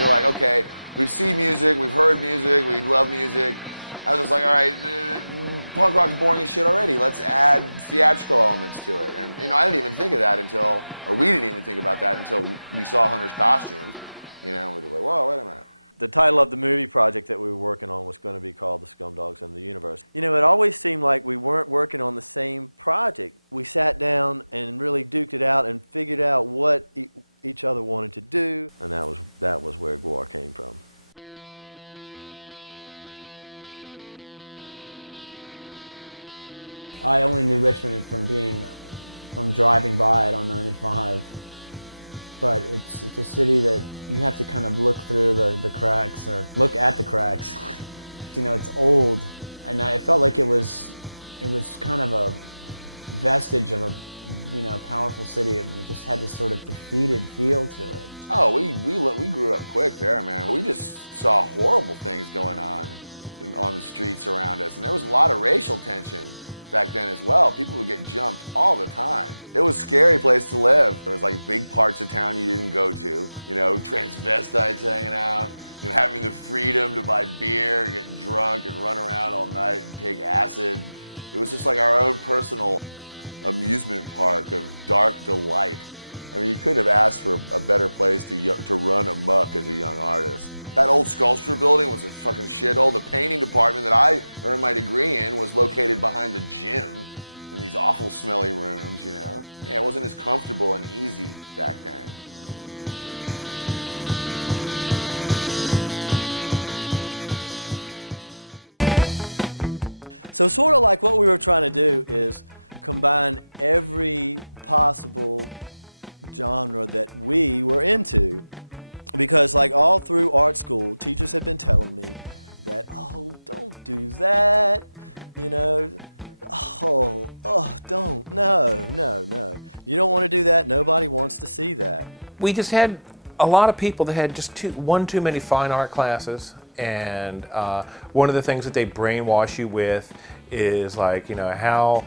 We were like, okay, we see music, we've heard music, we love music. I was just like, all right, punk rock's boring as shit already. Let's add theatrical elements to it. And I didn't even think of that until, or we didn't even think about that until we saw Hunter's costumes. We were like, whoa, wait a minute. The title of the movie project that we were working on was going to be called The Scumdogs and the Universe. It always seemed like we weren't working on the same project. We sat down and really duked it out and figured out what each other wanted to do, and that was where Gwar came from. I only knew Richmond from driving by it on 95. But it's a city that you have to kind of look through the cracks, or look at the cracks. It's old, and I felt like it was kind of a vestige of a powerful city. It just had this sort of defeated feel to it. Oh, we grew up quick there, man. We just saw horrible things going on the streets around us, and there was a lot of racial tension back then as well. People would get jumped all the time. It was a scary place to live. There was like big parts of town you didn't go to. Transvestites hanging out, having the freedom to buy beer, get drunk, and run around all night, and take acid. It was just like our own personal amusement park of dark delight. You couldn't have asked for a better place to run amok as a young artist. That old sculpture building was a fucking shithole. The painting department that I earned my degree in was located behind the gym in these awful smelly rooms, Yeah, it wasn't as comfortable and easy back then. So sort of like what we were trying to do is combine every possible genre that we were into. Because like all through art school, teachers had been telling me that, oh, don't do that, don't, no. You don't want to do that, nobody wants to see that. We just had a lot of people that had just one too many fine art classes, and one of the things that they brainwash you with is like, how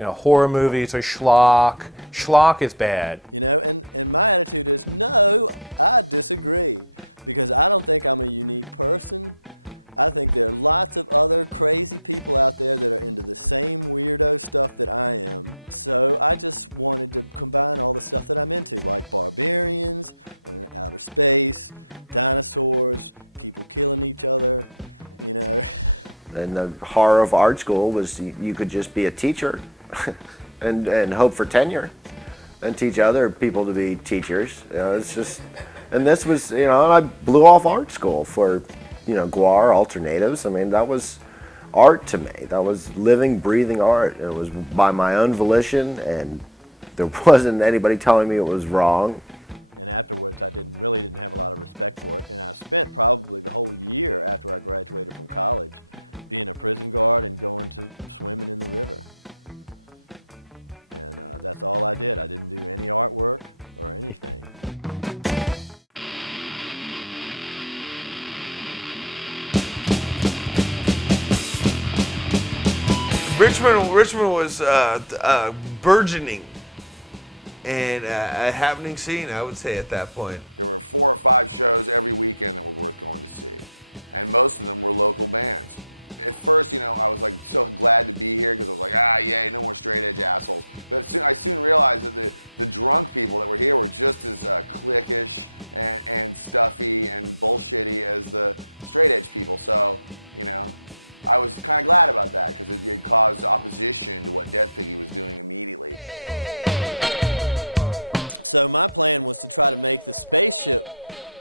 horror movies are schlock. Schlock is bad. And my attitude is, no, I disagree. Because I don't think I'm a unique person. I think there are lots of other crazy people out there that are into the same weirdo stuff that I am. So I just wanted to combine all the stuff that I'm into, like barbarians and outer space, dinosaurs, people killing each other, And the horror of art school was you could just be a teacher and hope for tenure and teach other people to be teachers. It's just, and this was, and I blew off art school for, Gwar, alternatives. That was art to me. That was living, breathing art. It was by my own volition, and there wasn't anybody telling me it was wrong. And afterwards, I really didn't have a lot of respect for it. And I spent probably the whole year after I graduated from college being a prison guard and going to swimming in the river. And that's all I did. I didn't do any artwork or anything. Richmond was burgeoning and a happening scene, I would say, at that point. There were 4 or 5 shows every weekend that were worth going to see. And most of them were local bands. At first, I was like so glad to be here because I was like, yay, no more straight edge assholes. But I soon realized that the drunk people that were here were just as cliquish and stuffy and bullshitty as the straight edge people. So, I was kind of glad about that because it caused opposition to what Death Piggy was doing immediately. So my plan was to try to make the spaceship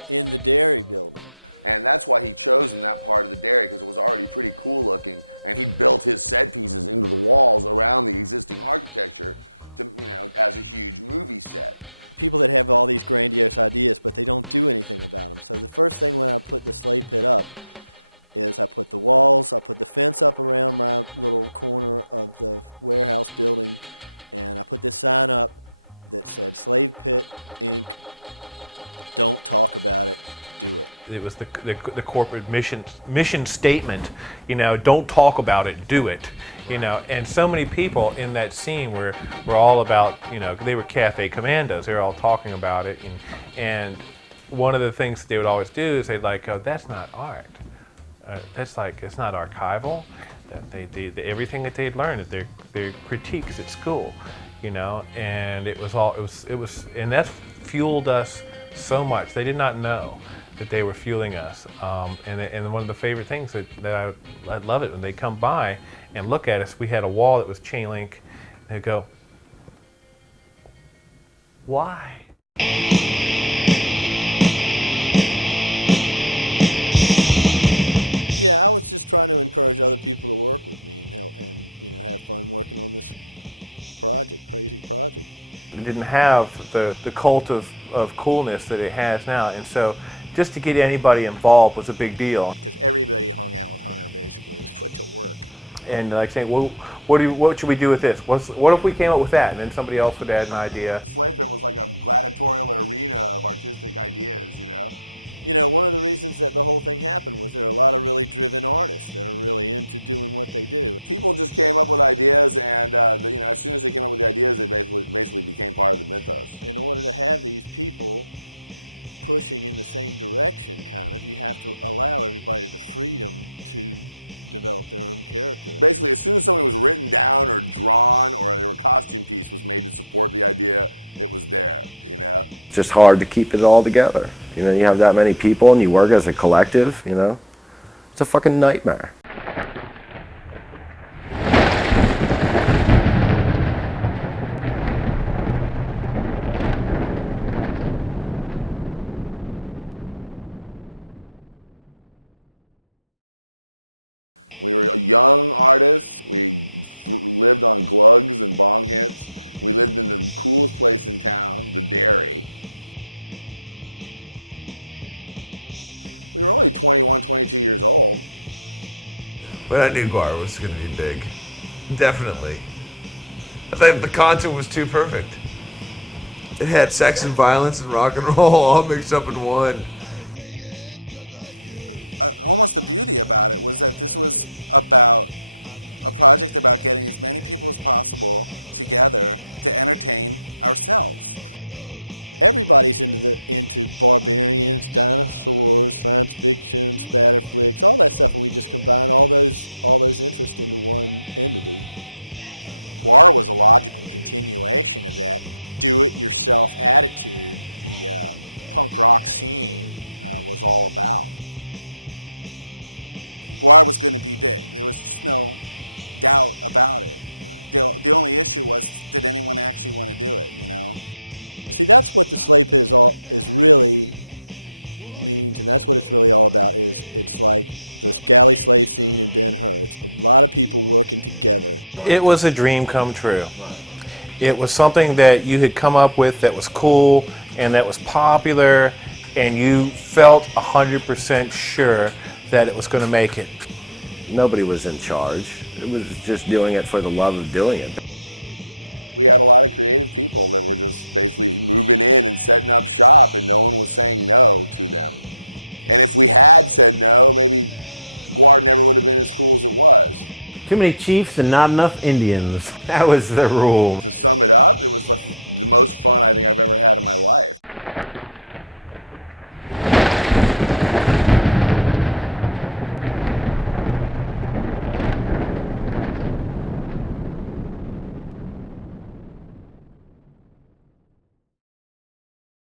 in the dairy building. And that's why he chose in that part of the dairy, because it was already pretty cool looking, and he built his set pieces into the walls around the existing architecture to, as a huge movie set. People that have all these grandiose ideas, but they don't do anything about them. So the first thing when I put the slave pit up is I put the walls, I put the fence up around my little corner of the warehouse building, and I put this sign up that said, Slave Pit, Inc., don't talk about it, do it. It was the corporate mission statement, don't talk about it, do it. And so many people in that scene were all about, they were cafe commandos. They were all talking about it, and one of the things that they would always do is they'd like go, that's not art. That's like, it's not archival. That everything that they'd learned at their critiques at school, you know, and it was, and that fueled us so much. They did not know that they were fueling us. And one of the favorite things that I love it when they come by and look at us, we had a wall that was chain link, and they'd go, why? Yeah, I was just trying to encourage other people to work with me and help, and have fun working on this project, crazy project. It didn't have the cult of coolness that it has now, and so just to get anybody involved was a big deal. Because everybody hung out with Hunter, basically. It was put to work. And like saying, well, what should we do with this? What if we came up with that? And then somebody else would add an idea. Slave Pit was like a gladiatorial arena of artistic ideas, you know? One of the reasons that the whole thing happened was there are a lot of really driven artists that are really into doing what they do. People just came up with ideas, and as soon as they came up with the ideas, they basically became part of the mythos. In order to have these people pushing in the same direction, you have to allow everybody the freedom to develop their own character. Basically, as soon as something was written down or drawn or a costume piece was made to support the idea, it was there, you know? It's just hard to keep it all together. You know, you have that many people and you work as a collective, you know? It's a fucking nightmare. We were young artists. We lived on glugs and bong hits. We lived in the coolest place in town, the Dairy. We were only 21, 22 years old. But I knew Gwar was going to be big. Definitely. I thought the content was too perfect. It had sex and violence and rock and roll all mixed up in one. Almost the beauty about it was that this was about a project about getting as many people as possible together to entertain ourselves. Everybody's into barbarians, dinosaurs, science fiction, spatter flicks, all that stuff, and we just combine all those interests into one entity. Gwar was a logical continuation of that do-it-yourself attitude the punk rock scene was all about. Gwar was going to be big. There was just no doubt about it. The only issue was, did anyone actually want to do it, you know? See, that's what the Slave Pit is really means, and that's what it's really all about. It's like the galley slave scene in Ben-Hur. It's a lot of people working together. It was a dream come true. It was something that you had come up with that was cool and that was popular, and you felt 100% sure that it was going to make it. Nobody was in charge. It was just doing it for the love of doing it. We had a lot of creative people that were just basically moving in and setting up shop, and no one was saying no to them. And if we had said no, maybe Gwar never would have been as cool as it was. Too many chiefs and not enough Indians. That was the rule. To sum it up, it was the most fun I think I've ever had in my life.